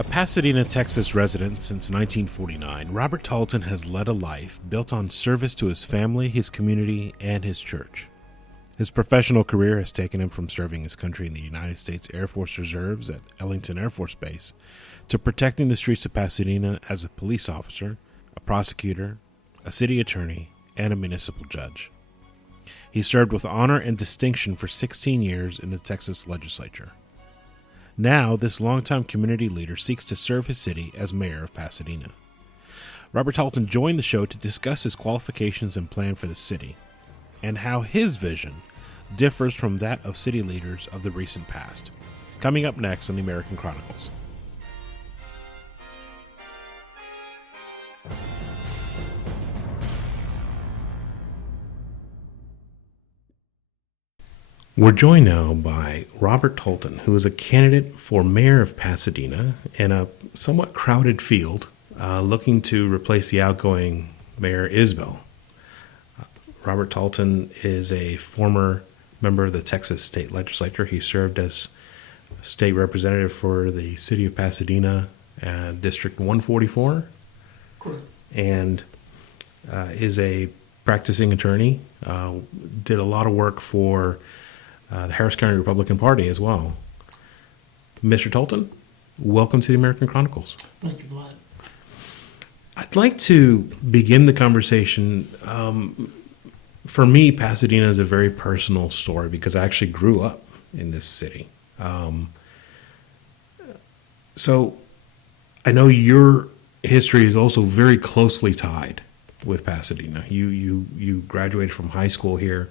A Pasadena, Texas resident since 1949, Robert Talton has led a life built on service to his family, his community, and his church. His professional career has taken him from serving his country in the United States Air Force Reserves at Ellington Air Force Base to protecting the streets of Pasadena as a police officer, a prosecutor, a city attorney, and a municipal judge. He served with honor and distinction for 16 years in the Texas Legislature. Now, this longtime community leader seeks to serve his city as mayor of Pasadena. Robert Talton joined the show to discuss his qualifications and plan for the city, and how his vision differs from that of city leaders of the recent past. Coming up next on the American Chronicles. We're joined now by Robert Talton, who is a candidate for mayor of Pasadena in a somewhat crowded field, looking to replace the outgoing Mayor Isbell. Robert Talton is a former member of the Texas State Legislature. He served as state representative for the city of Pasadena, District 144. Correct. And is a practicing attorney. Did a lot of work for the Harris County Republican Party as well. Mr. Talton, welcome to the American Chronicles. Thank you, Vlad. I'd like to begin the conversation. For me, Pasadena is a very personal story because I actually grew up in this city. So I know your history is also very closely tied with Pasadena. You graduated from high school here.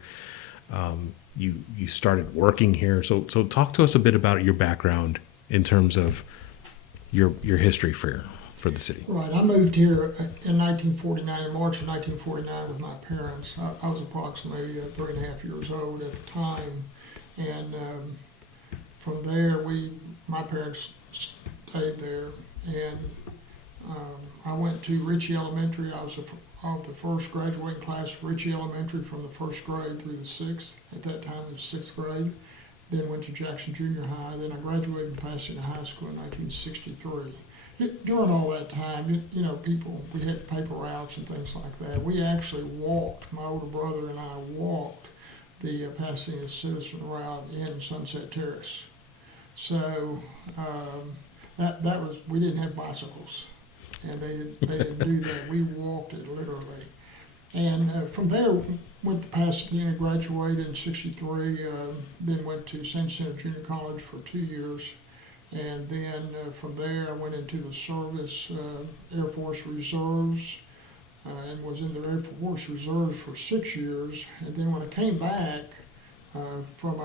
You started working here. So talk to us a bit about your background in terms of your history for the city. Right. I moved here in 1949, in March of 1949 with my parents. I was approximately 3.5 years old at the time. And from there, my parents stayed there. And I went to Ritchie Elementary. I was of the first graduating class of Ritchie Elementary from the first grade through the sixth. At that time, it was sixth grade. Then went to Jackson Junior High. Then I graduated in Pasadena High School in 1963. During all that time, we had paper routes and things like that. We actually walked, my older brother and I walked the Pasadena Citizen route in Sunset Terrace. So that was, we didn't have bicycles. And they didn't do that. We walked it literally. And from there, went to Pasadena, graduated in 63, then went to St. Center Junior College for 2 years. And then from there, I went into the service, Air Force Reserves, and was in the Air Force Reserves for 6 years. And then when I came back from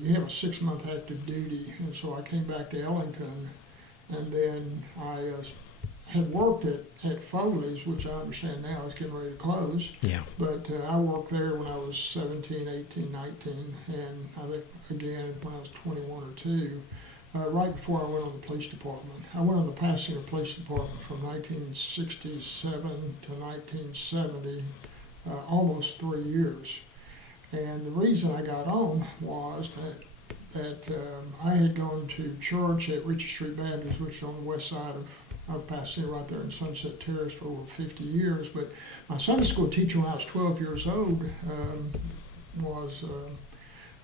you have a 6-month active duty, and so I came back to Ellington. And then I had worked at Foley's, which I understand now is getting ready to close. Yeah. But I worked there when I was 17, 18, 19, and I think, again, when I was 21 or 2, right before I went on the police department. I went on the Pasadena Police Department from 1967 to 1970, almost 3 years. And the reason I got on was that I had gone to church at Ritchie Street Baptist, which is on the west side of Pasadena, right there in Sunset Terrace, for over 50 years. But my Sunday school teacher when I was 12 years old was,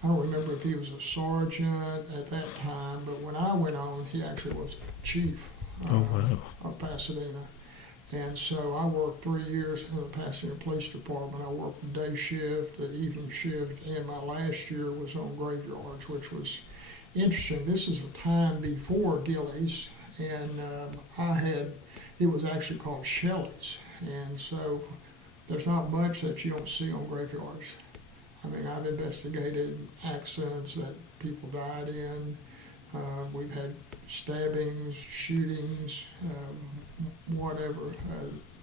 I don't remember if he was a sergeant at that time, but when I went on, he actually was chief of Pasadena. And so I worked 3 years in the Pasadena Police Department. I worked the day shift, the evening shift, and my last year was on graveyards, which was interesting. This is a time before Gilley's, and it was actually called Shelley's. And so there's not much that you don't see on graveyards. I mean, I've investigated accidents that people died in. We've had stabbings, shootings, whatever.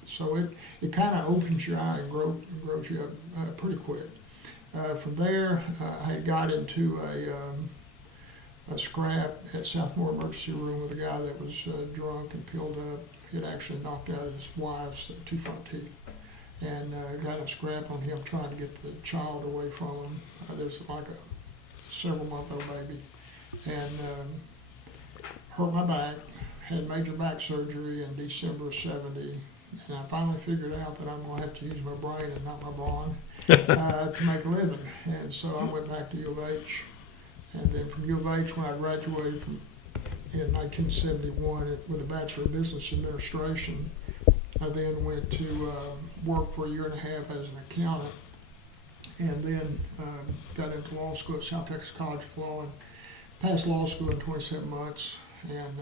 So it kind of opens your eye and grows you up pretty quick. From there, I got into a scrap at Southmore Emergency Room with a guy that was drunk and peeled up. He had actually knocked out his wife's 2 front teeth. And got a scrap on him trying to get the child away from him. There's like a several-month-old baby. And hurt my back, had major back surgery in December of '70, and I finally figured out that I'm going to have to use my brain and not my brawn to make a living. And so I went back to U of H. And then from U of H, when I graduated in 1971 with a Bachelor of Business Administration, I then went to work for a year and a half as an accountant, and then got into law school at South Texas College of Law and passed law school in 27 months. And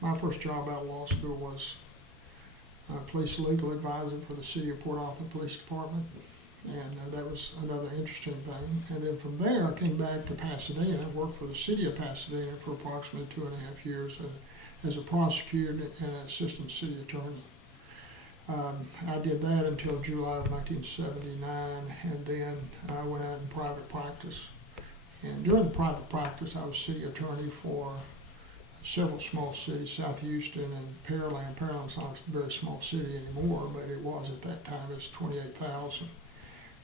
my first job out of law school was police legal advisor for the City of Port Arthur Police Department. And that was another interesting thing. And then from there, I came back to Pasadena and worked for the City of Pasadena for approximately 2.5 years as a prosecutor and an assistant city attorney. I did that until July of 1979, and then I went out in private practice. And during the private practice, I was city attorney for several small cities, South Houston and Pearland. Pearland's not a very small city anymore, but it was at that time. It was 28,000.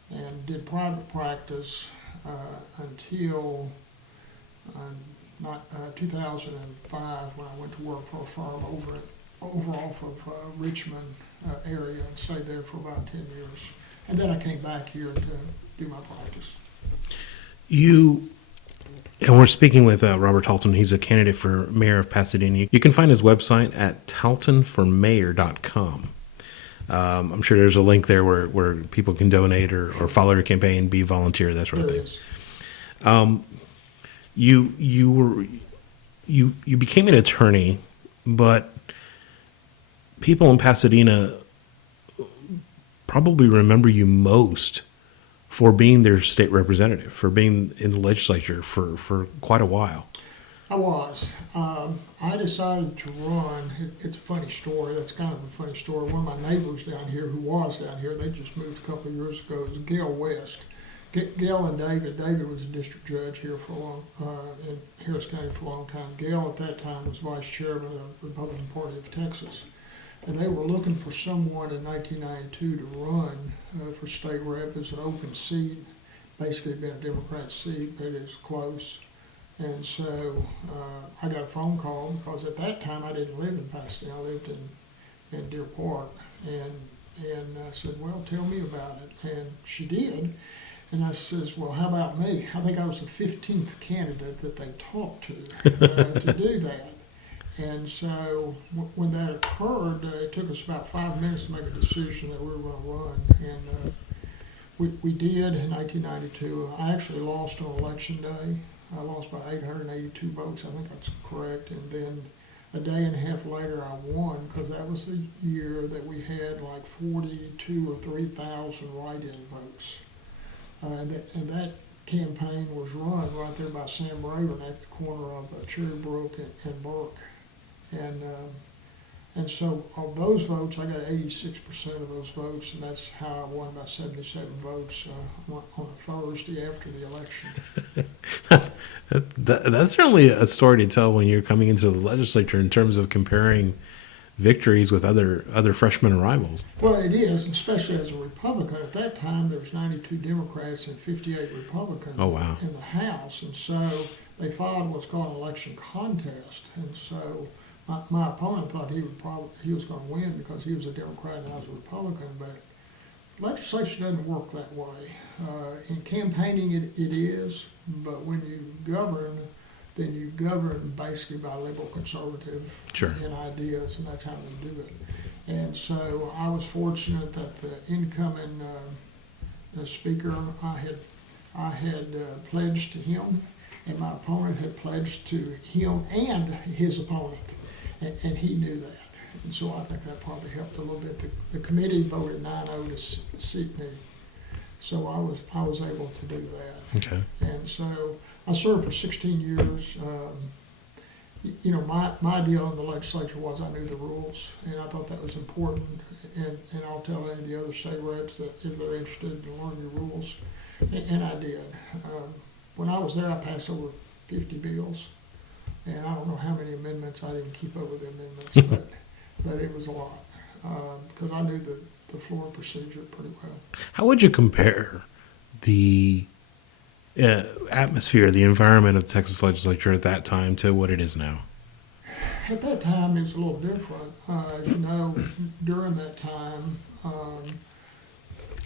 And did private practice until 2005, when I went to work for a firm over off of Richmond area, and stayed there for about 10 years. And then I came back here to do my practice. And we're speaking with Robert Talton. He's a candidate for mayor of Pasadena. You can find his website at taltonformayor.com. I'm sure there's a link there where people can donate or follow your campaign, be volunteer, that sort of thing. You became an attorney, but people in Pasadena probably remember you most for being their state representative, for being in the legislature for quite a while. I was. I decided to run. It's a funny story. That's kind of a funny story. One of my neighbors down here, who was down here, they just moved a couple of years ago, is Gail West. Gail and David. David was a district judge here in Harris County for a long time. Gail at that time was vice chairman of the Republican Party of Texas. And they were looking for someone in 1992 to run for state rep as an open seat. Basically, been a Democrat seat, but it was close. And so I got a phone call because at that time I didn't live in Pasadena. I lived in Deer Park. And I said, well, tell me about it. And she did. And I says, well, how about me? I think I was the 15th candidate that they talked to do that. And so when that occurred, it took us about 5 minutes to make a decision that we were going to run. And we did in 1992. I actually lost on election day. I lost by 882 votes, I think that's correct. And then a day and a half later I won, because that was the year that we had like 42 or 3,000 write-in votes. And that campaign was run right there by Sam Raven at the corner of Cherry Brook and Burke. And so of those votes, I got 86% of those votes, and that's how I won by 77 votes on a Thursday after the election. That's certainly a story to tell when you're coming into the legislature in terms of comparing victories with other freshman rivals. Well, it is, especially as a Republican. At that time, there was 92 Democrats and 58 Republicans in the House, and so they filed what's called an election contest. And so my opponent thought he was going to win because he was a Democrat and I was a Republican, but legislature doesn't work that way. In campaigning, it is, but when you govern, then you govern basically by liberal conservative in ideas, and that's how they do it. And so I was fortunate that the incoming speaker, I had pledged to him, and my opponent had pledged to him and his opponent, and he knew that. And so I think that probably helped a little bit. The committee voted 9-0 to seat me, so I was able to do that. Okay. And so I served for 16 years. My deal in the legislature was I knew the rules, and I thought that was important. And I'll tell any of the other state reps that if they're interested to learn your rules, and I did. When I was there, I passed over 50 bills, and I don't know how many amendments. I didn't keep up with the amendments, but it was a lot because I knew the floor procedure pretty well. How would you compare the atmosphere, the environment of the Texas Legislature at that time to what it is now? at that time, it's a little different. As you know, during that time,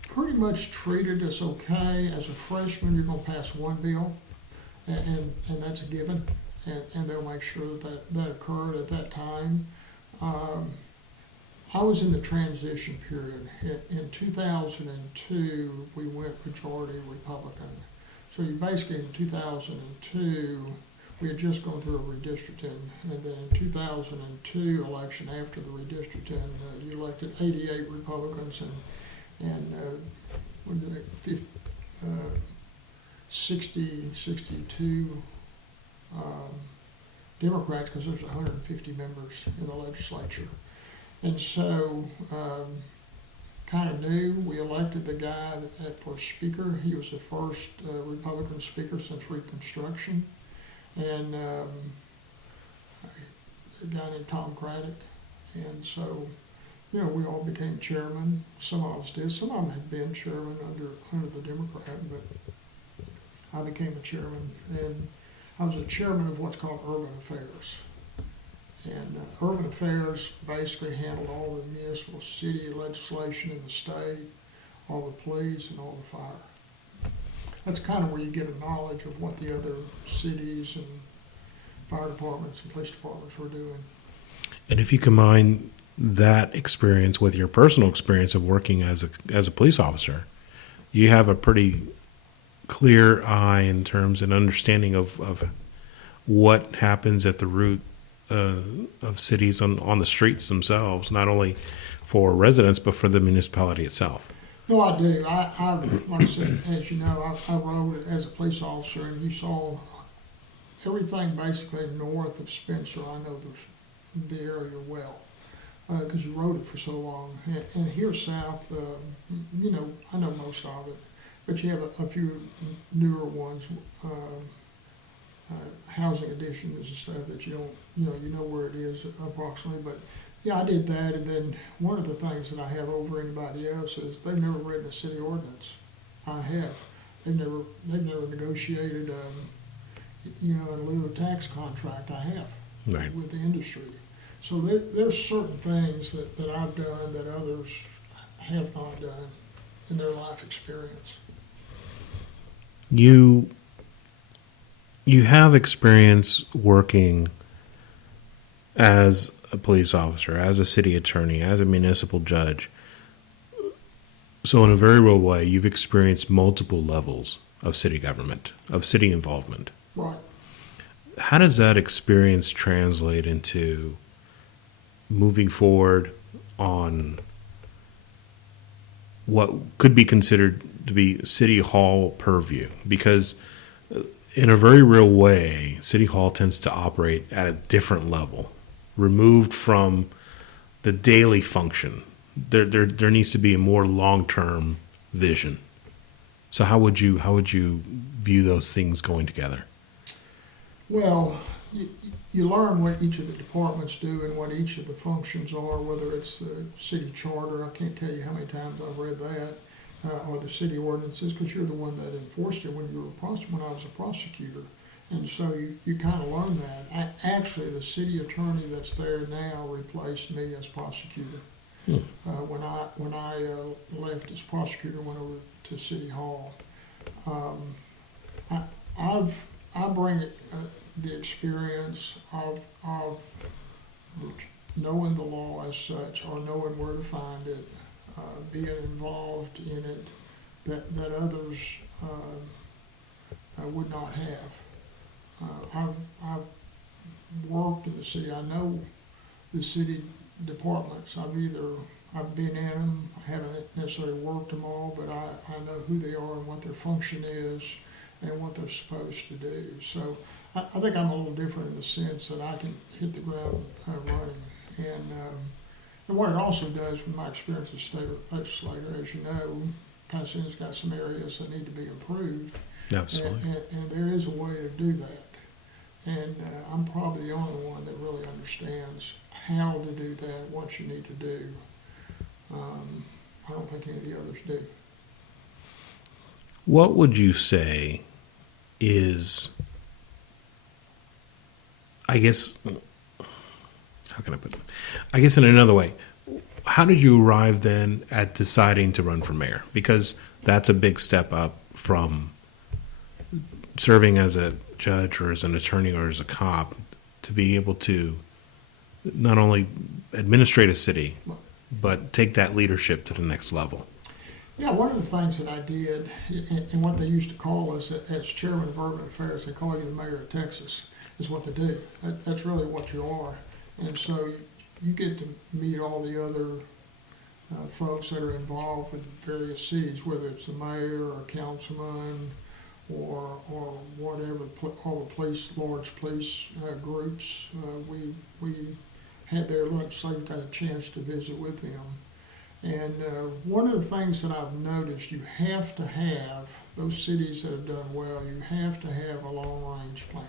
pretty much treated as okay. As a freshman, you're going to pass one bill, and that's a given, and they'll make sure that occurred at that time. I was in the transition period. In 2002, we went majority Republican. So you basically, in 2002, we had just gone through a redistricting, and then in 2002 election, after the redistricting, you elected 88 Republicans and 62 Democrats, because there's 150 members in the legislature. And so, kind of new, we elected the guy for speaker. He was the first Republican speaker since Reconstruction. And a guy named Tom Craddock. And so, we all became chairman. Some of us did. Some of them had been chairman under the Democrat, but I became a chairman. And I was a chairman of what's called Urban Affairs. And Urban Affairs basically handled all the municipal city legislation in the state, all the police, and all the fire. That's kind of where you get a knowledge of what the other cities and fire departments and police departments were doing. And if you combine that experience with your personal experience of working as a police officer, you have a pretty clear eye in terms and understanding of what happens at the root of cities on the streets themselves, not only for residents but for the municipality itself. No, I do. I like I said, as you know, I rode as a police officer, and you saw everything basically north of Spencer. I know the area well because you rode it for so long. And here south, I know most of it, but you have a few newer ones. Housing additions and stuff that you know where it is approximately. But yeah, I did that, and then one of the things that I have over anybody else is they've never read the city ordinance. I have. They've never negotiated, in lieu of tax contract. I have Right. with the industry. So there's certain things that I've done that others have not done in their life experience. You have experience working as a police officer, as a city attorney, as a municipal judge. So in a very real way, you've experienced multiple levels of city government, of city involvement. Right. How does that experience translate into moving forward on what could be considered to be City Hall purview? Because in a very real way, City Hall tends to operate at a different level, removed from the daily function. There needs to be a more long-term vision. So how would you view those things going together? Well, you learn what each of the departments do and what each of the functions are, whether it's the city charter. I can't tell you how many times I've read that. Or the city ordinances, because you're the one that enforced it when I was a prosecutor, and so you kind of learn that. Actually, the city attorney that's there now replaced me as prosecutor. When I left as prosecutor, went over to City Hall. I bring the experience of knowing the law as such, or knowing where to find it. Being involved in it that others would not have. I've worked in the city. I know the city departments. I've been in them. I haven't necessarily worked them all, but I know who they are and what their function is and what they're supposed to do. So I think I'm a little different in the sense that I can hit the ground running. And what it also does, from my experience as state legislator, as you know, Pasadena's got some areas that need to be improved. Absolutely. And there is a way to do that. And I'm probably the only one that really understands how to do that, what you need to do. I don't think any of the others do. What would you say is, I guess, how can I put it? I guess in another way, how did you arrive then at deciding to run for mayor? Because that's a big step up from serving as a judge or as an attorney or as a cop, to be able to not only administrate a city, but take that leadership to the next level. Yeah, one of the things that I did, and what they used to call us as chairman of urban affairs, they call you the mayor of Texas, is what they do. That's really what you are. And so you get to meet all the other folks that are involved with various cities, whether it's the mayor or councilman or whatever, all the large police groups. We had their legislature, got a chance to visit with them. And one of the things that I've noticed, you have to have, those cities that have done well, you have to have a long-range planning.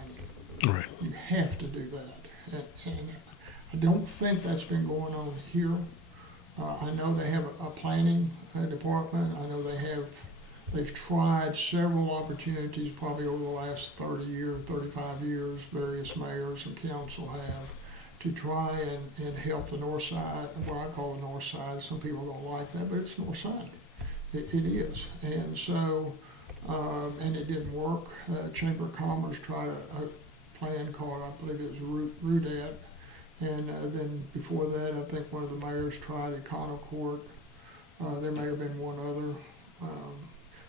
Right. You have to do that. And I don't think that's been going on here. I know they have a planning department. I know they've tried several opportunities probably over the last 30 years, 35 years, various mayors and council have, to try and help the north side, what I call the north side. Some people don't like that, but it's north side. It is. And so, and it didn't work. Chamber of Commerce tried a plan called, I believe it was RUDAT. And then before that, I think one of the mayors tried Econocourt. There may have been one other.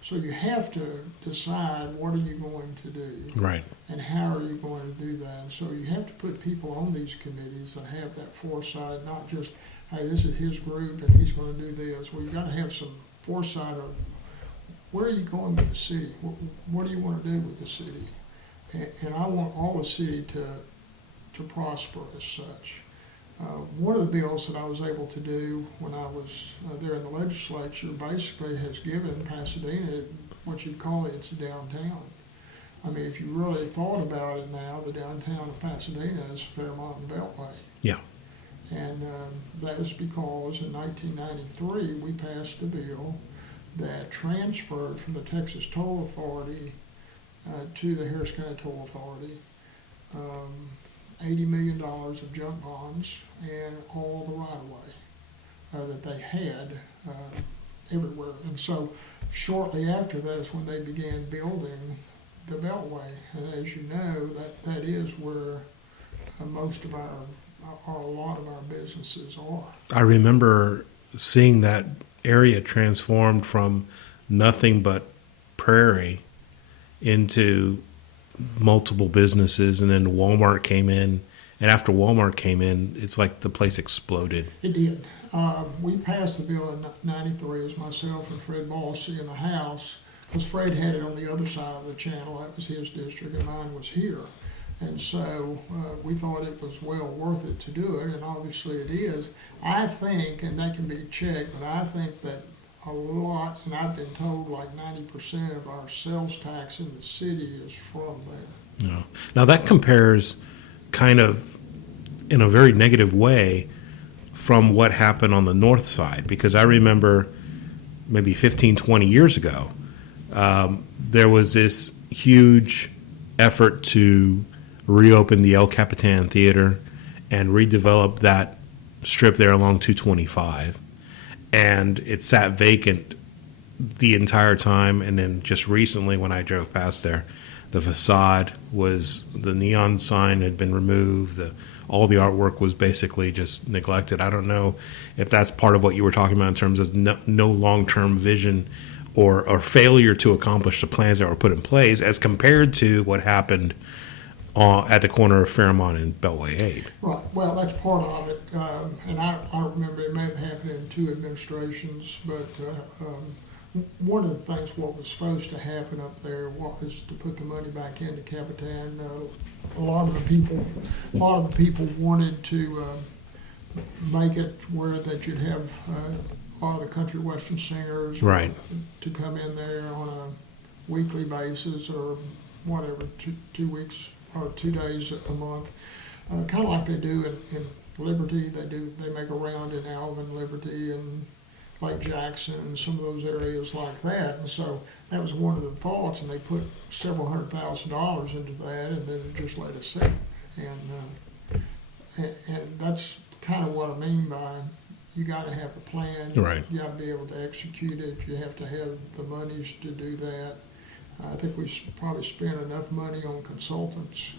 So you have to decide, what are you going to do? Right. And how are you going to do that? So you have to put people on these committees that have that foresight, not just, hey, this is his group and he's going to do this. Well, you've got to have some foresight of, where are you going with the city? What do you want to do with the city? And I want all the city to prosper as such. One of the bills that I was able to do when I was there in the legislature basically has given Pasadena what you'd call it's downtown. I mean, if you really thought about it now, the downtown of Pasadena is Fairmont and Beltway. Yeah. And that is because in 1993 we passed a bill that transferred from the Texas Toll Authority to the Harris County Toll Authority $80 million of junk bonds and all the right-of-way that they had everywhere. And so shortly after that is when they began building the Beltway. And as you know, that is where most of a lot of our businesses are. I remember seeing that area transformed from nothing but prairie into multiple businesses, and then Walmart came in, and after Walmart came in, it's like the place exploded. It did. We passed the bill in 93. It was myself and Fred Ballsey in the House, because Fred had it on the other side of the channel. That was his district, and mine was here. And so we thought it was well worth it to do it, and obviously it is. I think, and that can be checked, but I think that a lot, and I've been told like 90% of our sales tax in the city is from there. No. Now that compares kind of in a very negative way from what happened on the north side, because I remember maybe 15, 20 years ago, there was this huge effort to reopen the El Capitan Theater and redevelop that strip there along 225. And it sat vacant the entire time. And then just recently when I drove past there, the facade was, the neon sign had been removed. All the artwork was basically just neglected. I don't know if that's part of what you were talking about in terms of no long-term vision or failure to accomplish the plans that were put in place as compared to what happened at the corner of Fairmont and Beltway 8. Right. Well, that's part of it. And I don't remember, it may have happened in 2 administrations, but one of the things what was supposed to happen up there was to put the money back into Capitan. A lot of the people wanted to make it where that you'd have a lot of the country western singers right. to come in there on a weekly basis or whatever, 2 weeks or 2 days a month, kind of like they do in Liberty. They make a round in Alvin, Liberty, and Lake Jackson, and some of those areas like that. And so that was one of the thoughts, and they put several $100,000 into that, and then just let it sit. And and that's kind of what I mean by you got to have a plan. Right. You got to be able to execute it. You have to have the monies to do that. I think we probably spent enough money on consultants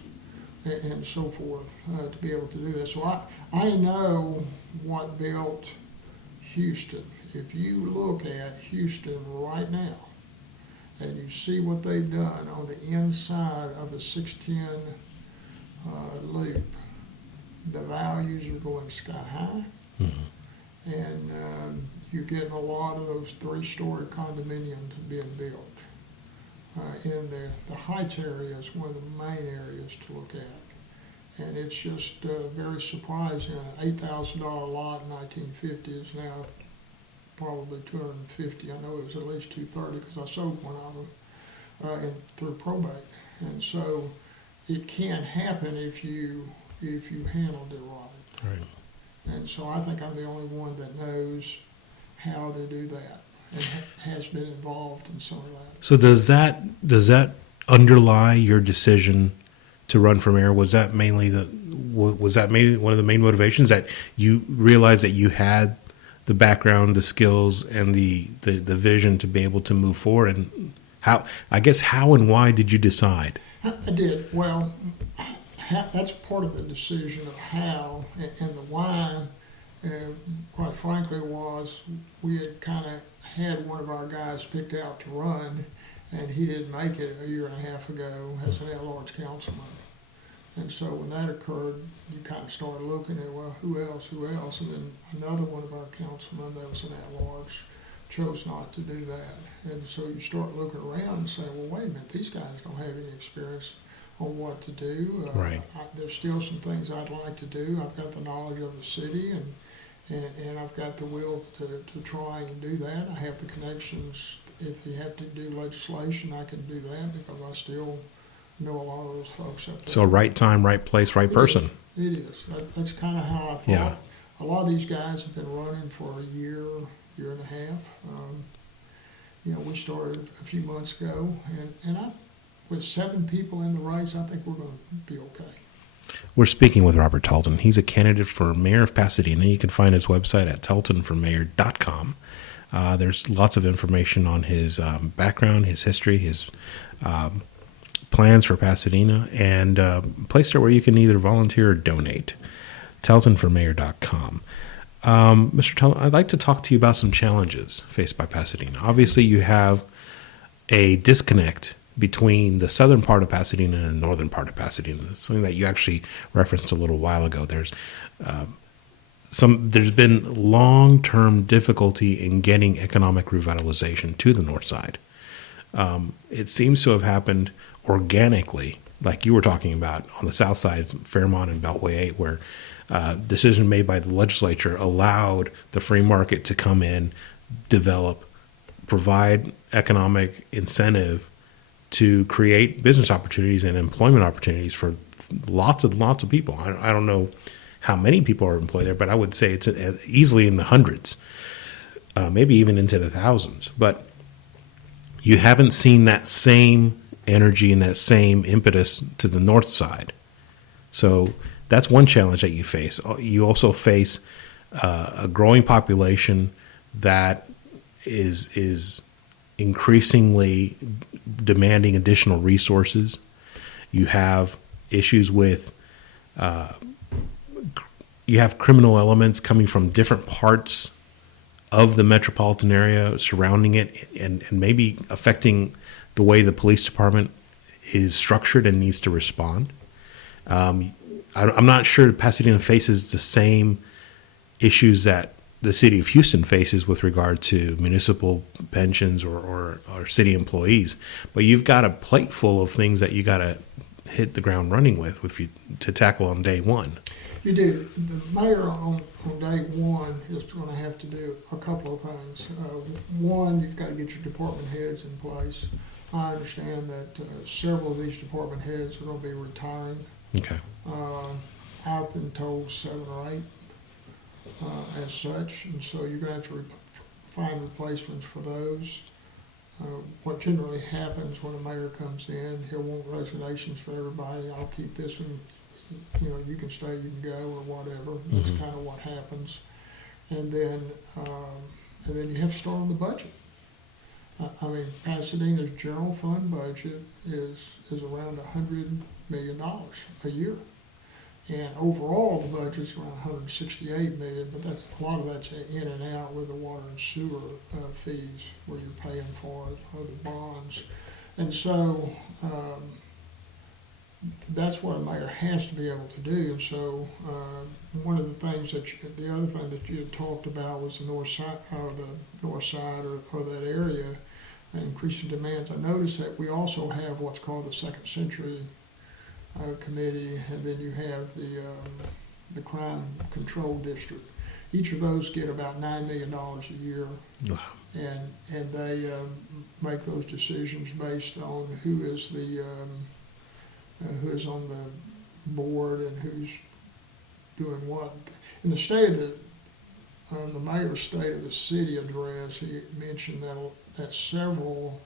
and so forth to be able to do this. So I know what built Houston. If you look at Houston right now and you see what they've done on the inside of the 610 loop, the values are going sky high. Mm-hmm. And you're getting a lot of those 3-story condominiums being built. In the Heights area is one of the main areas to look at. And it's just very surprising. An $8,000 lot in 1950 is now probably $250. I know it was at least $230 because I sold one of them through probate. And so it can happen if you handled it right. Right. And so I think I'm the only one that knows how to do that and has been involved in some of that. So does that underlie your decision to run for mayor? Was that mainly one of the main motivations, that you realized that you had the background, the skills, and the vision to be able to move forward? And how and why did you decide? I did. Well, that's part of the decision of how, and the why, quite frankly, was we had kind of had one of our guys picked out to run, and he didn't make it a year and a half ago as an at-large councilman. And so when that occurred, you kind of started looking at, well, who else? And then another one of our councilmen that was an at-large chose not to do that. And so you start looking around and saying, well, wait a minute, these guys don't have any experience on what to do. Right. There's still some things I'd like to do. I've got the knowledge of the city, and I've got the will to try and do that. I have the connections. If you have to do legislation, I can do that because I still know a lot of those folks up there. So right time, right place, right person. It is. That's kind of how I thought. Yeah. A lot of these guys have been running for a year and a half. We started a few months ago, and with 7 people in the race, I think we're going to be okay. We're speaking with Robert Talton. He's a candidate for Mayor of Pasadena. You can find his website at taltonformayor.com. There's lots of information on his background, his history, his plans for Pasadena, and a place there where you can either volunteer or donate. taltonformayor.com. Mr. Talton, I'd like to talk to you about some challenges faced by Pasadena. Obviously, you have a disconnect between the southern part of Pasadena and the northern part of Pasadena, something that you actually referenced a little while ago. There's been long-term difficulty in getting economic revitalization to the north side. It seems to have happened organically, like you were talking about on the south side, Fairmont and Beltway 8, where decision made by the legislature allowed the free market to come in, develop, provide economic incentive to create business opportunities and employment opportunities for lots and lots of people. I don't know how many people are employed there, but I would say it's easily in the hundreds, maybe even into the thousands. But you haven't seen that same energy and that same impetus to the north side. So that's one challenge that you face. You also face a growing population that is increasingly demanding additional resources. You have issues with you have criminal elements coming from different parts of the metropolitan area surrounding it, and maybe affecting the way the police department is structured and needs to respond. I'm not sure Pasadena faces the same issues that the city of Houston faces with regard to municipal pensions or city employees, but you've got a plate full of things that you got to hit the ground running with to tackle on day one. You do. The mayor on day one is going to have to do a couple of things. One, you've got to get your department heads in place. I understand that several of these department heads are going to be retiring. Okay. I've been told 7 or 8 as such, and so you're going to have to find replacements for those. What generally happens when a mayor comes in, he'll want resignations for everybody. I'll keep this one, you can stay, you can go, or whatever. That's kind of what happens. And then you have to start on the budget. I mean, Pasadena's general fund budget is around $100 million a year. And overall, the budget's around $168 million, but a lot of that's in and out with the water and sewer fees, where you're paying for it, or the bonds. And so that's what a mayor has to be able to do. And so one of the things the other thing that you had talked about was the north side, or that area, increasing demands. I noticed that we also have what's called the Second Century Committee, and then you have the Crime Control District. Each of those get about $9 million a year. Wow. And they make those decisions based on who is on the board and who's doing what. In the the mayor's State of the City address, he mentioned that several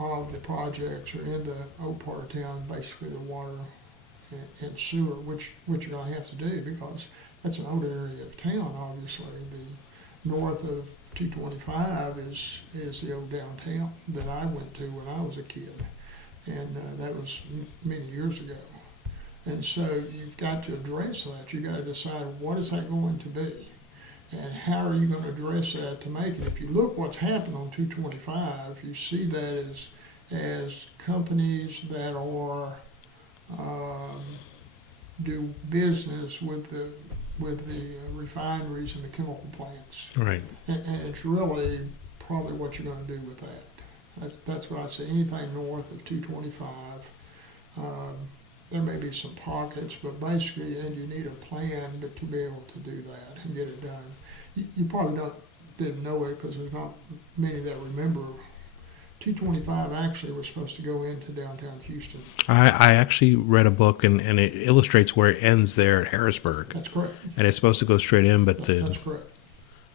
of the projects are in the old part of town, basically the water and sewer, which you're going to have to do, because that's an old area of town, obviously. The north of 225 is the old downtown that I went to when I was a kid, and that was many years ago. And so you've got to address that. You've got to decide, what is that going to be, and how are you going to address that to make it? If you look what's happened on 225, you see that as companies that are do business with the refineries and the chemical plants. Right. And it's really probably what you're going to do with that. That's what I say. Anything north of 225, there may be some pockets, but basically, and you need a plan to be able to do that and get it done. You probably didn't know it, because there's not many that remember. 225 actually was supposed to go into downtown Houston. I actually read a book, and it illustrates where it ends there at Harrisburg. That's correct. And it's supposed to go straight in, but that's correct.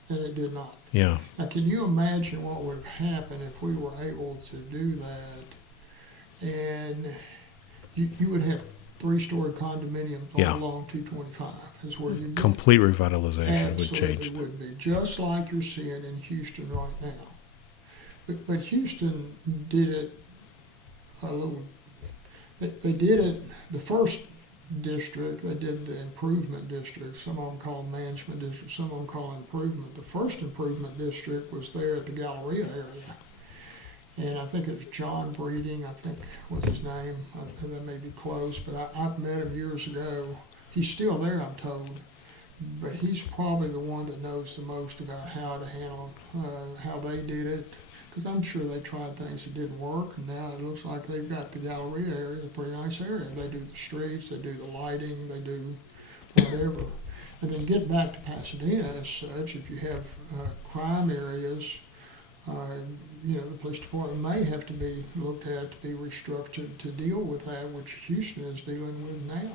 And it did not. Yeah. Now, can you imagine what would have happened if we were able to do that? And you would have 3-story condominiums all along 225. Is where you complete revitalization would change. Absolutely would be, just like you're seeing in Houston right now. But Houston did it a little. They did it. The first district, they did the improvement district. Some of them call them management district. Some of them call it improvement. The first improvement district was there at the Galleria area. And I think it was John Breeding, I think was his name. That may be close, but I've met him years ago. He's still there, I'm told. But he's probably the one that knows the most about how to handle how they did it. Because I'm sure they tried things that didn't work, and now it looks like they've got the Galleria area, a pretty nice area. They do the streets, they do the lighting, they do whatever. And then get back to Pasadena as such, if you have crime areas, the police department may have to be looked at to be restructured to deal with that, which Houston is dealing with now.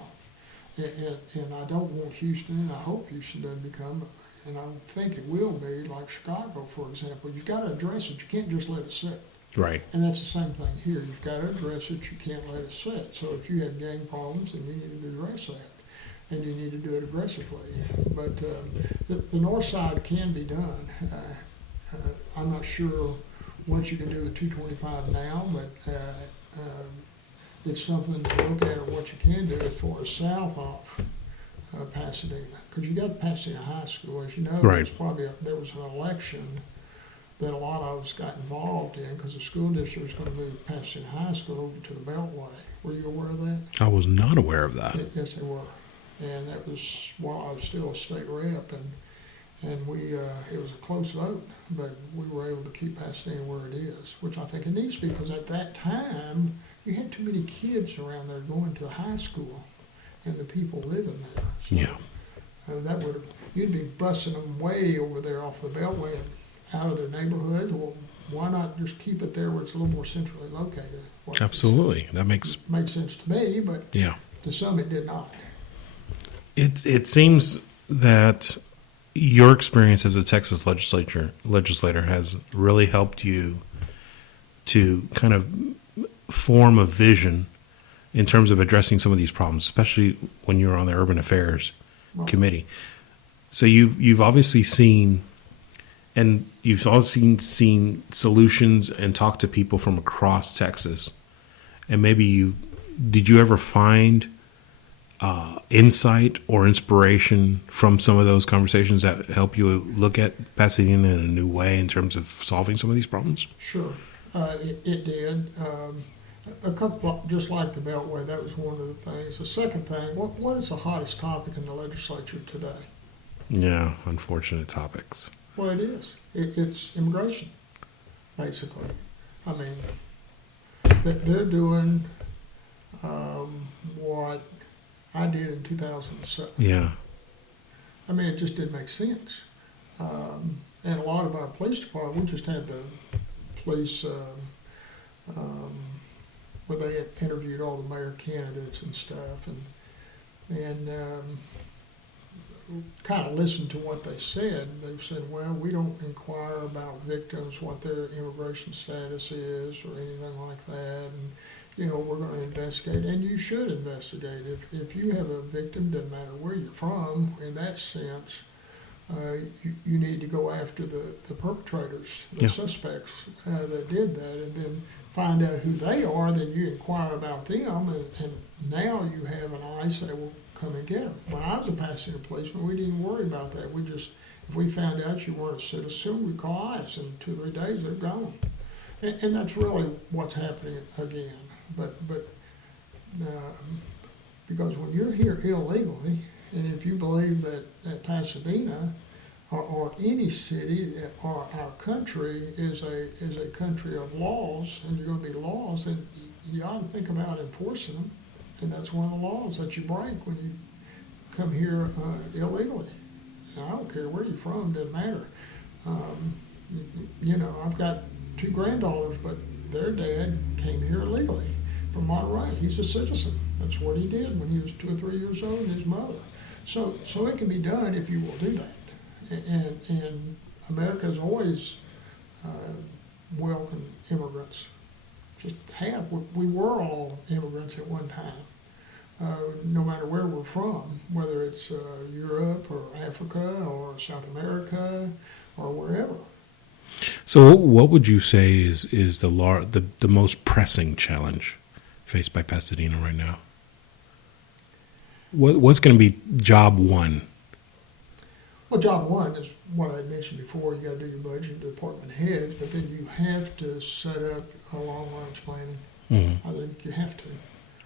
And I don't want Houston, and I hope Houston doesn't become, and I think it will be, like Chicago, for example. You've got to address it. You can't just let it sit. Right. And that's the same thing here. You've got to address it. You can't let it sit. So if you have gang problems, then you need to address that, and you need to do it aggressively. But the north side can be done. I'm not sure what you can do with 225 now, but it's something to look at, or what you can do as far as south of Pasadena. Because you got Pasadena High School, as you know. Right. There was an election that a lot of us got involved in, because the school district was going to move Pasadena High School over to the Beltway. Were you aware of that? I was not aware of that. Yes, they were. And that was while I was still a state rep, and we it was a close vote, but we were able to keep Pasadena where it is, which I think it needs to be, because at that time, you had too many kids around there going to high school, and the people living there. So, yeah. You'd be busing them way over there off the Beltway and out of their neighborhood. Well, why not just keep it there where it's a little more centrally located? Absolutely. That makes sense to me, but yeah. To some it did not. It seems that your experience as a Texas legislator has really helped you to kind of form a vision in terms of addressing some of these problems, especially when you're on the Urban Affairs Well, Committee. So you've obviously seen, and you've also seen solutions and talked to people from across Texas. And maybe did you ever find insight or inspiration from some of those conversations that help you look at Pasadena in a new way in terms of solving some of these problems? Sure, it did. A couple, just like the Beltway, that was one of the things. The second thing, what is the hottest topic in the legislature today? Yeah, unfortunate topics. Well, it is. It's immigration, basically. I mean, they're doing what I did in 2007. Yeah. I mean, it just didn't make sense. And a lot of our police department, we just had the police where they had interviewed all the mayor candidates and stuff, and kind of listened to what they said. They said, well, we don't inquire about victims, what their immigration status is, or anything like that. And, we're going to investigate, and you should investigate. If you have a victim, doesn't matter where you're from, in that sense, you need to go after the perpetrators, the suspects that did that, and then find out who they are. Then you inquire about them, and now you have an eye say, well, come and get them. When I was a Pasadena policeman, we didn't worry about that. We just, if we found out you weren't a citizen, we'd call ICE, and 2 or 3 days they're gone. And that's really what's happening again. But because when you're here illegally, and if you believe that Pasadena or any city or our country is a country of laws, and you're going to be laws, then you ought to think about enforcing them. And that's one of the laws that you break when you come here illegally. And I don't care where you're from, doesn't matter. I've got 2 granddaughters, but their dad came here illegally from Monterey. He's a citizen. That's what he did when he was 2 or 3 years old, and his mother. So it can be done if you will do that. And America's always welcomed immigrants. Just have. We were all immigrants at one time, no matter where we're from, whether it's Europe or Africa or South America or wherever. So what would you say is the most pressing challenge faced by Pasadena right now? What's going to be job one? Well, job one is what I mentioned before. You got to do your budget, department heads, but then you have to set up a long-range planning. Mm-hmm. I think you have to.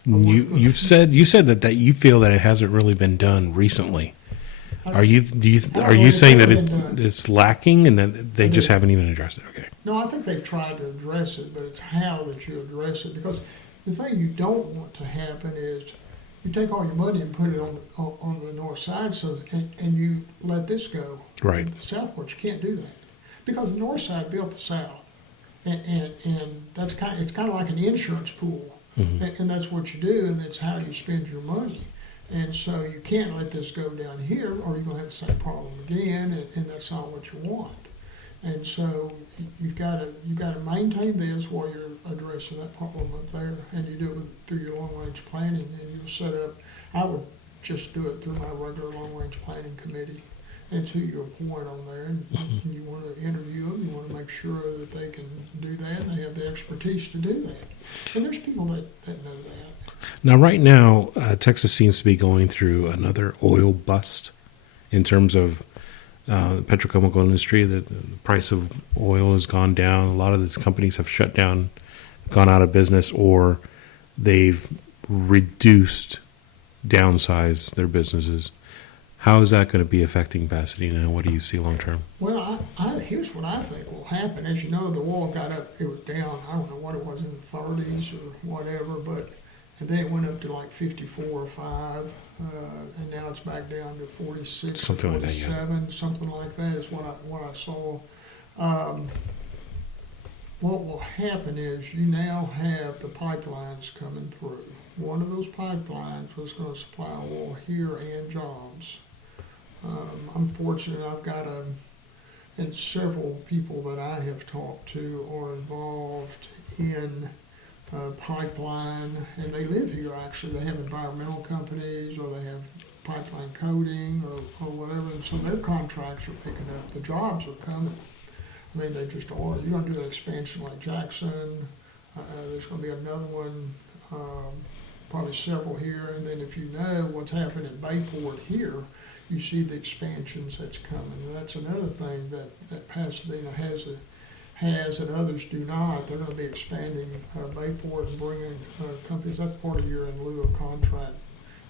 You said that you feel that it hasn't really been done recently. Are you saying that it's lacking and that they just haven't even addressed it? Okay. No, I think they've tried to address it, but it's how that you address it. Because the thing you don't want to happen is you take all your money and put it on the north side, and you let this go. Right. The south part, you can't do that because the north side built the south, and that's it's kind of like an insurance pool, mm-hmm. and that's what you do, and that's how you spend your money. And so you can't let this go down here, or you're going to have the same problem again, and that's not what you want. And so you've got to maintain this while you're addressing that problem up there, and you do it through your long-range planning, and you'll set up. I would just do it through my regular long-range planning committee, and to your point on there, and you want to interview them, you want to make sure that they can do that, and they have the expertise to do that. And there's people that know that. Now, right now, Texas seems to be going through another oil bust in terms of the petrochemical industry. The price of oil has gone down. A lot of these companies have shut down, gone out of business, or they've downsized their businesses. How is that going to be affecting Pasadena, and what do you see long term? Well, here's what I think will happen. As you know, the oil got up, it was down, I don't know what it was, in the 30s or whatever, and then it went up to like 54 or 5, and now it's back down to 46, something 47, like that, yeah. Something like that is what I saw. What will happen is you now have the pipelines coming through. One of those pipelines was going to supply oil here and jobs. I'm fortunate I've got and several people that I have talked to are involved in pipeline, and they live here actually. They have environmental companies, or they have pipeline coating, or whatever, and so their contracts are picking up. The jobs are coming. I mean, they just are. You're going to do an expansion like Jackson. There's going to be another one, probably several here. And then if you know what's happening in Bayport here, you see the expansions that's coming. And that's another thing that Pasadena has and others do not. They're going to be expanding Bayport and bringing companies. That's part of your in lieu of contract,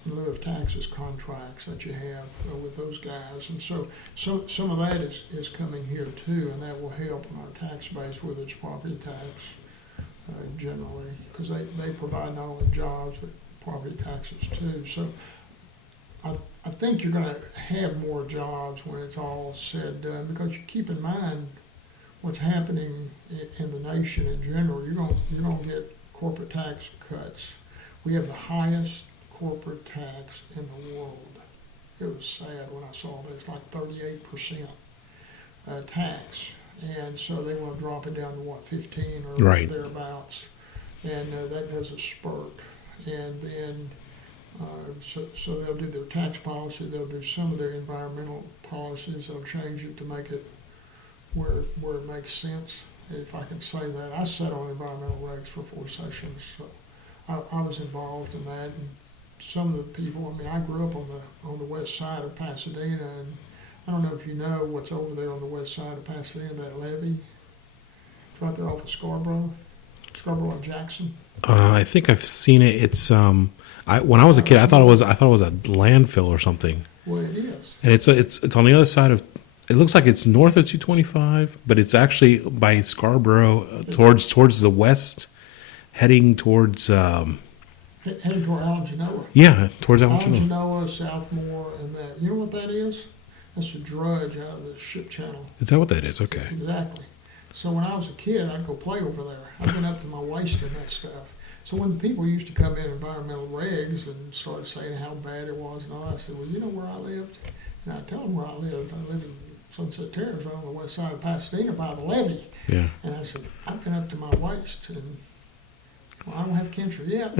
in lieu of taxes contracts that you have with those guys. And so some of that is coming here too, and that will help in our tax base, whether it's property tax generally, because they provide not only jobs but property taxes too. So I think you're going to have more jobs when it's all said and done, because you keep in mind what's happening in the nation in general. You're going to get corporate tax cuts. We have the highest corporate tax in the world. It was sad when I saw that. It's like 38% tax. And so they want to drop it down to what, 15 or right. thereabouts. And that does a spurt. And then, so they'll do their tax policy, they'll do some of their environmental policies, they'll change it to make it where it makes sense, if I can say that. I sat on environmental regs for 4 sessions, so I was involved in that. And some of the people, I mean, I grew up on the west side of Pasadena, and I don't know if you know what's over there on the west side of Pasadena, that levee. It's right there off of Scarborough and Jackson. I think I've seen it. It's when I was a kid, I thought it was a landfill or something. Well, it is. And it's on the other side of. It looks like it's north of 225, but it's actually by Scarborough, towards the west, heading towards. Heading toward Algenoa. Yeah, towards Algenoa. Algenoa, Southmore, and that. You know what that is? That's a drudge out of the ship channel. Is that what that is? Okay. Exactly. So when I was a kid, I'd go play over there. I'd been up to my waist in that stuff. So when the people used to come in environmental regs and started saying how bad it was and all, I said, well, you know where I lived? And I'd tell them where I lived. I lived in Sunset Terrace, right on the west side of Pasadena by the levee. Yeah. And I said, I've been up to my waist, and well, I don't have cancer yet.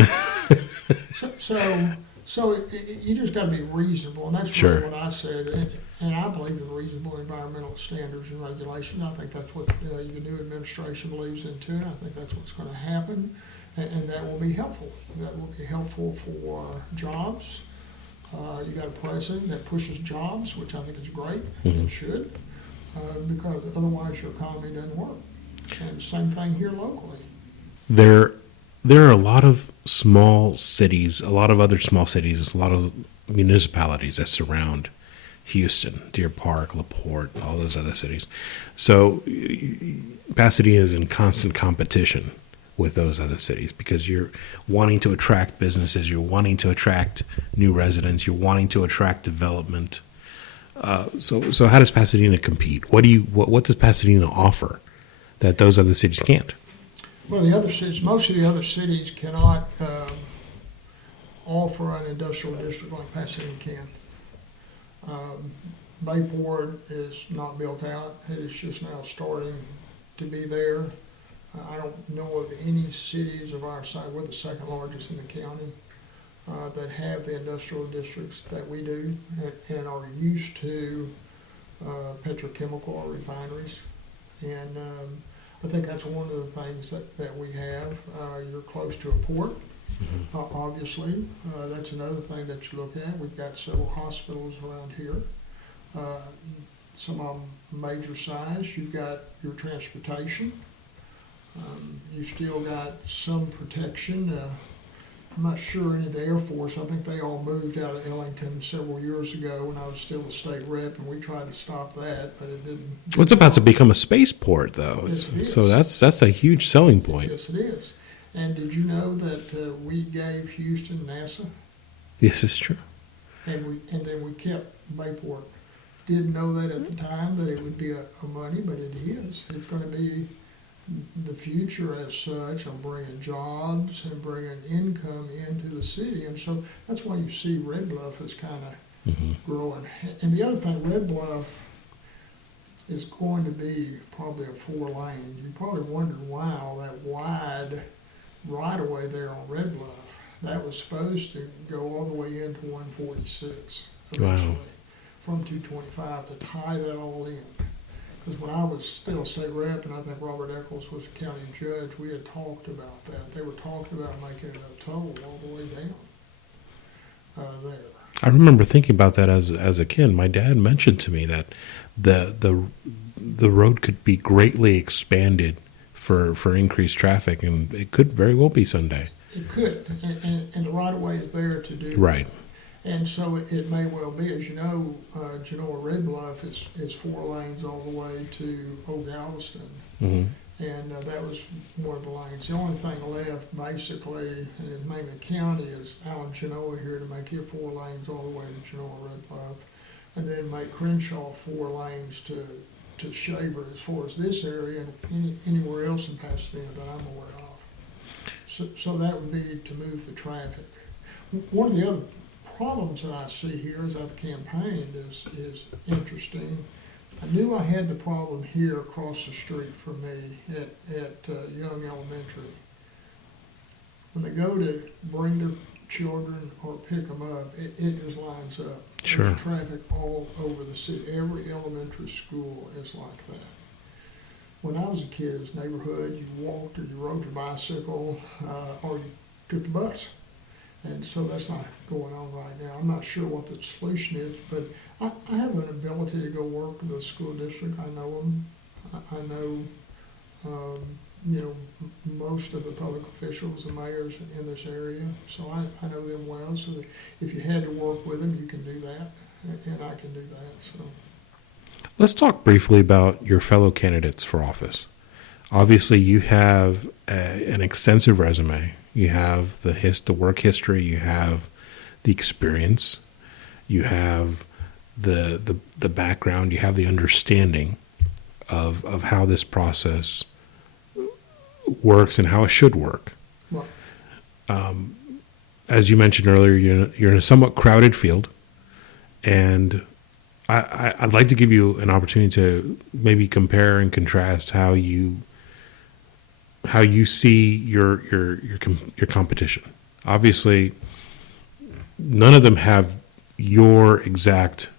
So you just got to be reasonable, and that's sure. really what I said. And I believe in reasonable environmental standards and regulations. I think that's what your new administration believes in too, and I think that's what's going to happen, and that will be helpful. That will be helpful for jobs. You got a president that pushes jobs, which I think is great, and should, because otherwise your economy doesn't work. And same thing here locally. There are a lot of small cities, a lot of other small cities, a lot of municipalities that surround Houston, Deer Park, LaPorte, all those other cities. So Pasadena is in constant competition with those other cities because you're wanting to attract businesses, you're wanting to attract new residents, you're wanting to attract development. So how does Pasadena compete? What does Pasadena offer that those other cities can't? Well, the other cities, most of the other cities cannot offer an industrial district like Pasadena can. Bayport is not built out. It is just now starting to be there. I don't know of any cities of our size, we're the second largest in the county, that have the industrial districts that we do and are used to petrochemical or refineries. And I think that's one of the things that we have. You're close to a port, obviously. That's another thing that you look at. We've got several hospitals around here, some of them major size. You've got your transportation. You've still got some protection. I'm not sure any of the Air Force, I think they all moved out of Ellington several years ago when I was still a state rep, and we tried to stop that, but it didn't. It's about to become a spaceport, though. Yes, it is. So that's a huge selling point. Yes, it is. And did you know that we gave Houston NASA? This is true. And then we kept Bayport. Didn't know that at the time that it would be a money, but it is. It's going to be the future as such of bringing jobs and bringing income into the city. And so that's why you see Red Bluff is kind of growing. And the other thing, Red Bluff is going to be probably a 4-lane. You probably wondered why all that wide right away there on Red Bluff, that was supposed to go all the way into 146 eventually, Wow. from 225 to tie that all in. Because when I was still state rep, and I think Robert Eccles was the county judge, we had talked about that. They were talking about making it a toll all the way down there. I remember thinking about that as a kid. My dad mentioned to me that the road could be greatly expanded for increased traffic, and it could very well be Sunday. It could, and the right of way is there to do Right. that. And so it may well be, as you know, Genoa Red Bluff is 4 lanes all the way to Old Galveston. Mm-hmm. And that was one of the lanes. The only thing left, basically, in Mamie County is Allen Genoa here to make it 4 lanes all the way to Genoa Red Bluff, and then make Crenshaw 4 lanes to Shaver as far as this area and anywhere else in Pasadena that I'm aware of. So that would be to move the traffic. One of the other problems that I see here as I've campaigned is interesting. I knew I had the problem here across the street from me at Young Elementary. When they go to bring their children or pick them up, it just lines up. Sure. There's traffic all over the city. Every elementary school is like that. When I was a kid, it was neighborhood. You walked or you rode your bicycle or you took the bus. And so that's not going on right now. I'm not sure what the solution is, but I have an ability to go work with the school district. I know them. I know, most of the public officials and mayors in this area. So I know them well. So that if you had to work with them, you can do that, and I can do that. So Let's talk briefly about your fellow candidates for office. Obviously, you have an extensive resume. You have the work history. You have the experience. You have the background. You have the understanding of how this process works and how it should work. right. As you mentioned earlier, you're in a somewhat crowded field, and I'd like to give you an opportunity to maybe compare and contrast how you see your competition. Obviously, none of them have your exact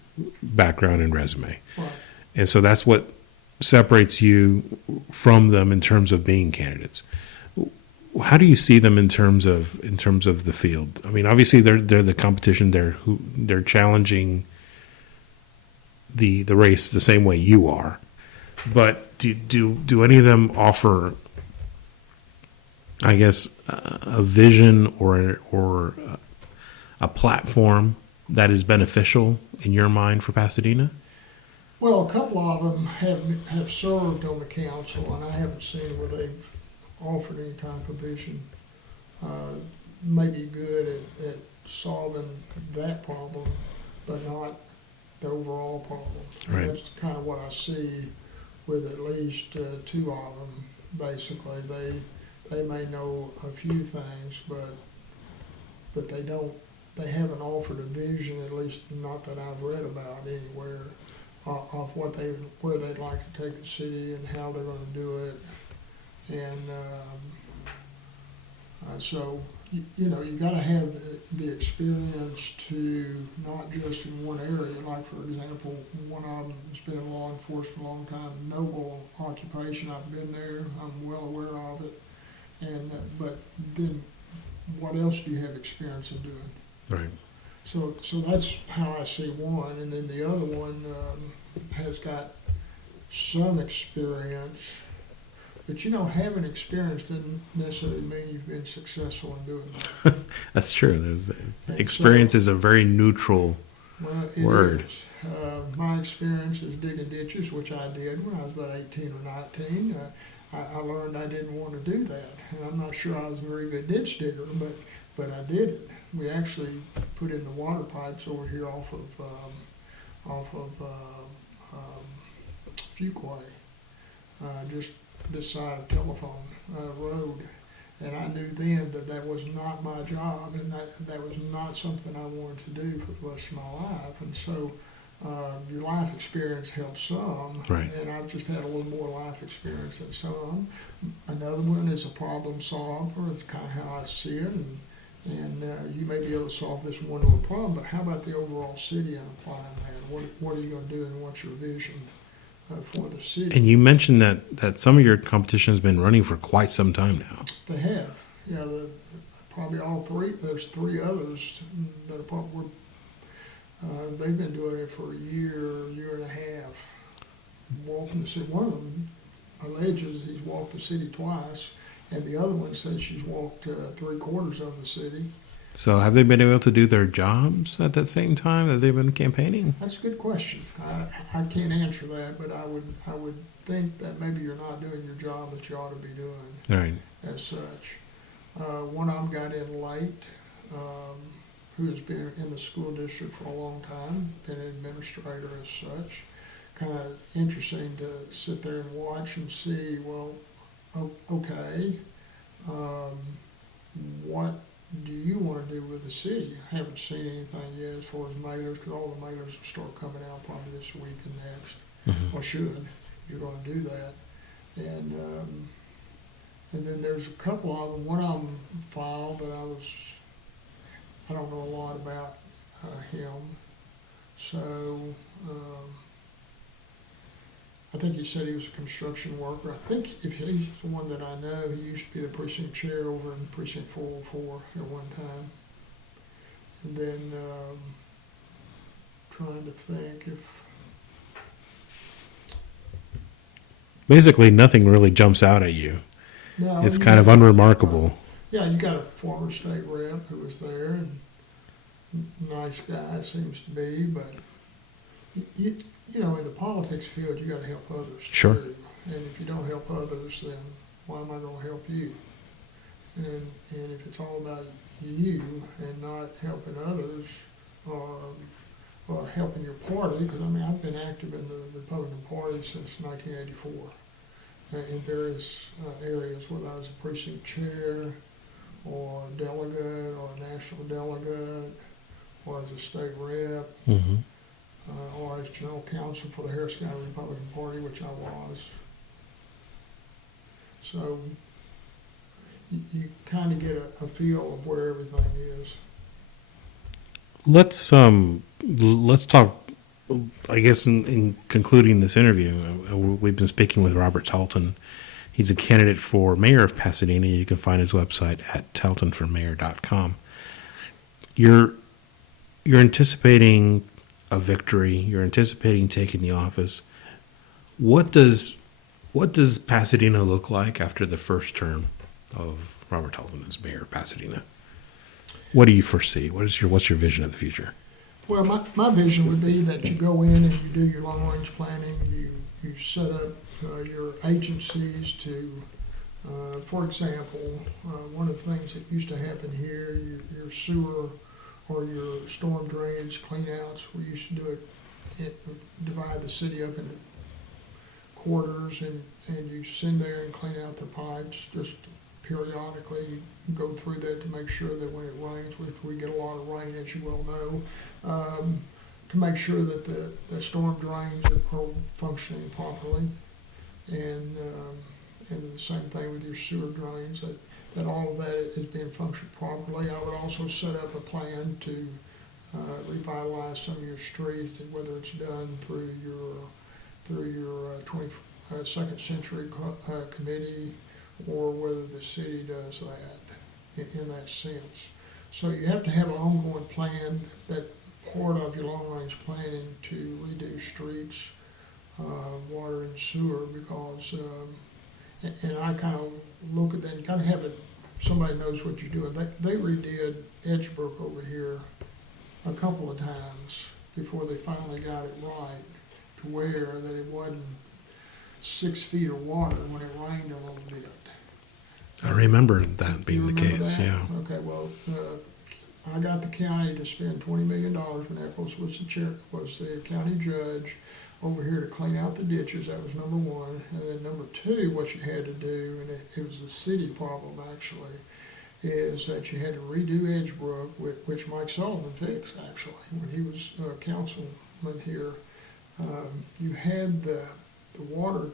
background and resume, Right. and so that's what separates you from them in terms of being candidates. How do you see them in terms of the field? I mean, obviously they're the competition. They're challenging the race the same way you are, but do any of them offer, I guess, a vision or a platform that is beneficial in your mind for Pasadena? Well, a couple of them have served on the council, and I haven't seen where they've offered any type of vision. Maybe good at solving that problem, but not the overall problem. Right. And that's kind of what I see with at least 2 of them. Basically, they may know a few things, but they haven't offered a vision, at least not that I've read about anywhere, of where they'd like to take the city and how they're going to do it. And so, you got to have the experience to not just in one area. Like, for example, one of them has been in law enforcement a long time, noble occupation. I've been there. I'm well aware of it. And but then, what else do you have experience in doing? Right. So that's how I see one, and then the other one has got some experience, but having experience doesn't necessarily mean you've been successful in doing that. That's true. Experience is a very neutral word. Is. My experience is digging ditches, which I did when I was about 18 or 19. I learned I didn't want to do that, and I'm not sure I was a very good ditch digger, but I did it. We actually put in the water pipes over here off of Fuquay, just this side of Telephone Road, and I knew then that was not my job, and that was not something I wanted to do for the rest of my life, and so Your life experience helps some, Right. and I've just had a little more life experience than some. Another one is a problem solver. It's kind of how I see it, and you may be able to solve this one little problem, but how about the overall city and applying that? What are you going to do, and what's your vision for the city? And you mentioned that some of your competition has been running for quite some time now. They have, yeah. Probably all three. There's three others that are probably. They've been doing it for a year and a half. Walking the city. One of them alleges he's walked the city twice, and the other one says she's walked 3/4 of the city. So have they been able to do their jobs at that same time that they've been campaigning? That's a good question. I can't answer that, but I would think that maybe you're not doing your job that you ought to be doing. Right. As such. One of them got in late, who has been in the school district for a long time, been an administrator as such. Kind of interesting to sit there and watch and see, well, okay, what do you want to do with the city? I haven't seen anything yet as far as mailers, because all the mailers will start coming out probably this week and next, or should. You're going to do that. And then there's a couple of them. One of them filed that I don't know a lot about him. So I think he said he was a construction worker. I think if he's the one that I know, he used to be the precinct chair over in precinct 404 at one time. And then trying to think if... Basically, nothing really jumps out at you. No, it's kind of unremarkable. Yeah, you got a former state rep who was there, and nice guy seems to be, but you know, in the politics field, you got to help others Sure. too. And if you don't help others, then why am I going to help you? And if it's all about you and not helping others, or helping your party, because I mean, I've been active in the Republican Party since 1984. In various areas, whether I was a precinct chair or a delegate or a national delegate or as a state rep or as general counsel for the Harris County Republican Party, which I was. So you kind of get a feel of where everything is. Let's talk. I guess in concluding this interview, we've been speaking with Robert Talton. He's a candidate for mayor of Pasadena. You can find his website at taltonformayor.com. You're anticipating a victory. You're anticipating taking the office. What does Pasadena look like after the first term of Robert Talton as mayor of Pasadena? What do you foresee? What's your vision of the future? Well, my vision would be that you go in and you do your long-range planning, you set up your agencies to, for example, one of the things that used to happen here, your sewer or your storm drainage cleanouts, we used to do divide the city up into quarters, and you send there and clean out the pipes just periodically. You go through that to make sure that when it rains, which we get a lot of rain, as you well know, to make sure that the storm drains are functioning properly, and the same thing with your sewer drains, that all of that is being functioned properly. I would also set up a plan to revitalize some of your streets, and whether it's done through your 22nd century committee, or whether the city does that in that sense. So you have to have an ongoing plan, that part of your long-range planning to redo streets, water and sewer, because, and I kind of look at that, you got to have it, somebody knows what you're doing. They redid Edgebrook over here a couple of times before they finally got it right, to where that it wasn't 6 feet of water when it rained a little bit. I remember that being the case, that? yeah. Okay, well, I got the county to spend $20 million when Eccles was the county judge over here to clean out the ditches. That was number one. And then number two, what you had to do, and it was a city problem actually, is that you had to redo Edgebrook, which Mike Sullivan fixed actually when he was council development here, you had the water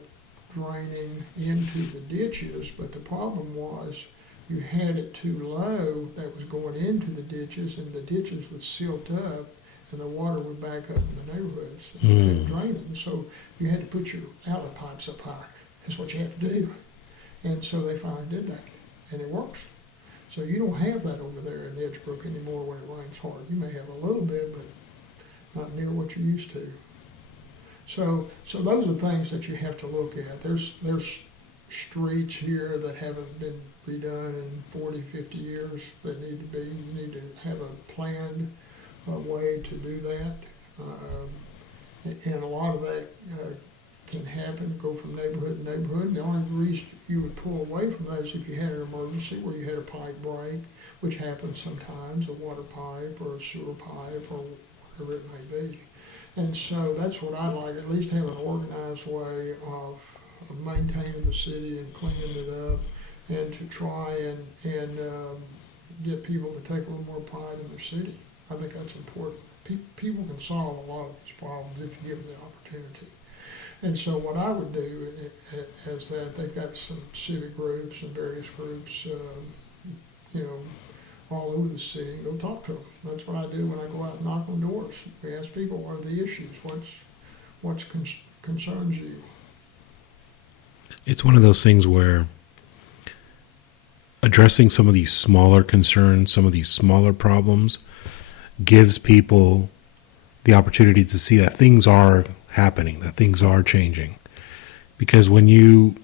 draining into the ditches, but the problem was you had it too low that was going into the ditches, and the ditches would silt up, and the water would back up in the neighborhoods and draining. So you had to put your outlet pipes up higher. That's what you had to do. And so they finally did that, and it works. So you don't have that over there in Edgebrook anymore when it rains hard. You may have a little bit, but not near what you used to. So those are things that you have to look at. There's streets here that haven't been redone in 40, 50 years that need to be. You need to have a planned way to do that. And a lot of that can happen, go from neighborhood to neighborhood. The only reason you would pull away from that is if you had an emergency where you had a pipe break, which happens sometimes, a water pipe or a sewer pipe or whatever it may be. And so that's what I'd like, at least have an organized way of maintaining the city and cleaning it up, and to try and get people to take a little more pride in their city. I think that's important. People can solve a lot of these problems if you give them the opportunity. And so what I would do is that they've got some civic groups and various groups, all over the city, and go talk to them. That's what I do when I go out and knock on doors. We ask people, what are the issues? What concerns you? It's one of those things where addressing some of these smaller concerns, some of these smaller problems, gives people the opportunity to see that things are happening, that things are changing. Because when you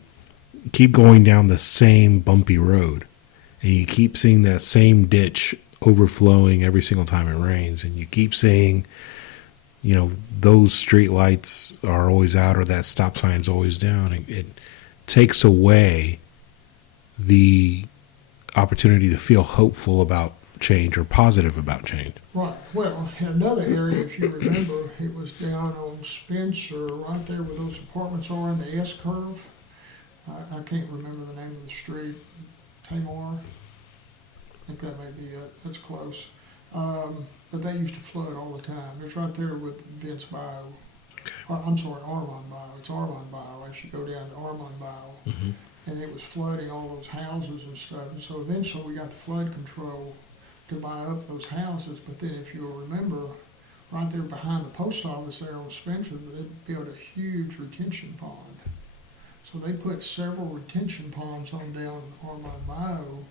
keep going down the same bumpy road, and you keep seeing that same ditch overflowing every single time it rains, and you keep seeing, those street lights are always out or that stop sign's always down, it takes away the opportunity to feel hopeful about change or positive about change. Right. Well, in another area, if you remember, it was down on Spencer, right there where those apartments are in the S-curve. I can't remember the name of the street. Tamar. I think that may be it. That's close. But they used to flood all the time. It's right there with Vince Bio. Okay. I'm sorry, Armand Bio. It's Armand Bio as you go down to Armand Bio. Mm-hmm. And it was flooding all those houses and stuff. And so eventually we got the flood control to buy up those houses. But then if you'll remember, right there behind the post office there on Spencer, they built a huge retention pond. So they put several retention ponds on down Armand Bio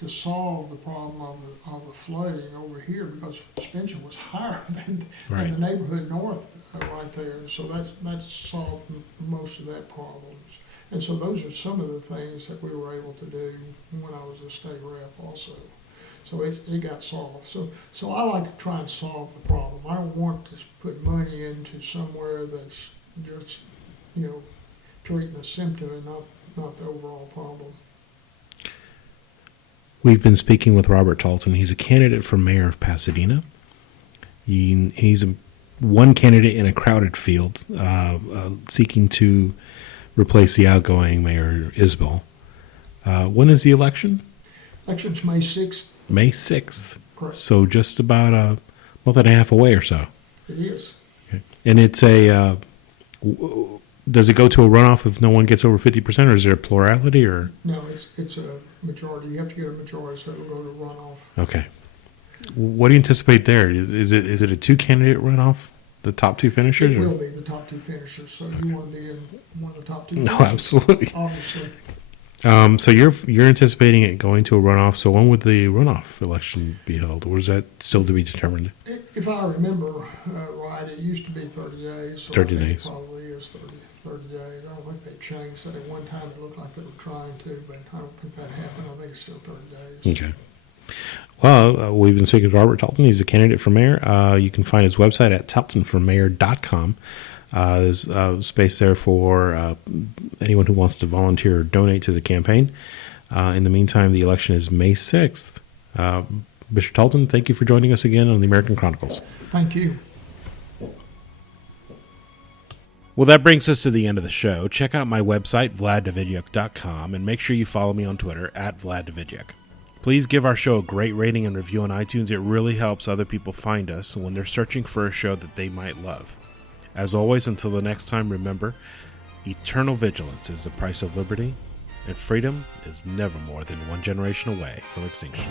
to solve the problem of the flooding over here, because Spencer was higher than the neighborhood north right there. So that solved most of that problems. And so those are some of the things that we were able to do when I was a state rep also. So it got solved. So I like to try and solve the problem. I don't want to put money into somewhere that's just, treating the symptom and not the overall problem. We've been speaking with Robert Talton. He's a candidate for mayor of Pasadena. He's one candidate in a crowded field, seeking to replace the outgoing Mayor Isbell. When is the election? Election's May 6th. May 6th. Correct. So just about a month and a half away or so. It is. Okay. And it's does it go to a runoff if no one gets over 50%, or is there a plurality? Or no, it's a majority. You have to get a majority, so it'll go to runoff. Okay. What do you anticipate there? Is it a two-candidate runoff, the top two finishers? It will be the top two finishers, so you want to be in one of the top two finishers? No, absolutely. Obviously. So you're anticipating it going to a runoff. So when would the runoff election be held, or is that still to be determined? If I remember right, it used to be 30 days. So 30 days. It probably is 30 days. I don't think they changed that. At one time it looked like they were trying to, but I don't think that happened. I think it's still 30 days. Okay. Well, we've been speaking to Robert Talton. He's a candidate for mayor. You can find his website at taltonformayor.com. There's space there for anyone who wants to volunteer or donate to the campaign. In the meantime, the election is May 6th. Mr. Talton, thank you for joining us again on the American Chronicles. Thank you. Well, that brings us to the end of the show. Check out my website, vladdavidyuk.com, and make sure you follow me on Twitter at vladdavidyuk. Please give our show a great rating and review on iTunes. It really helps other people find us when they're searching for a show that they might love. As always, until the next time, remember, eternal vigilance is the price of liberty, and freedom is never more than one generation away from extinction.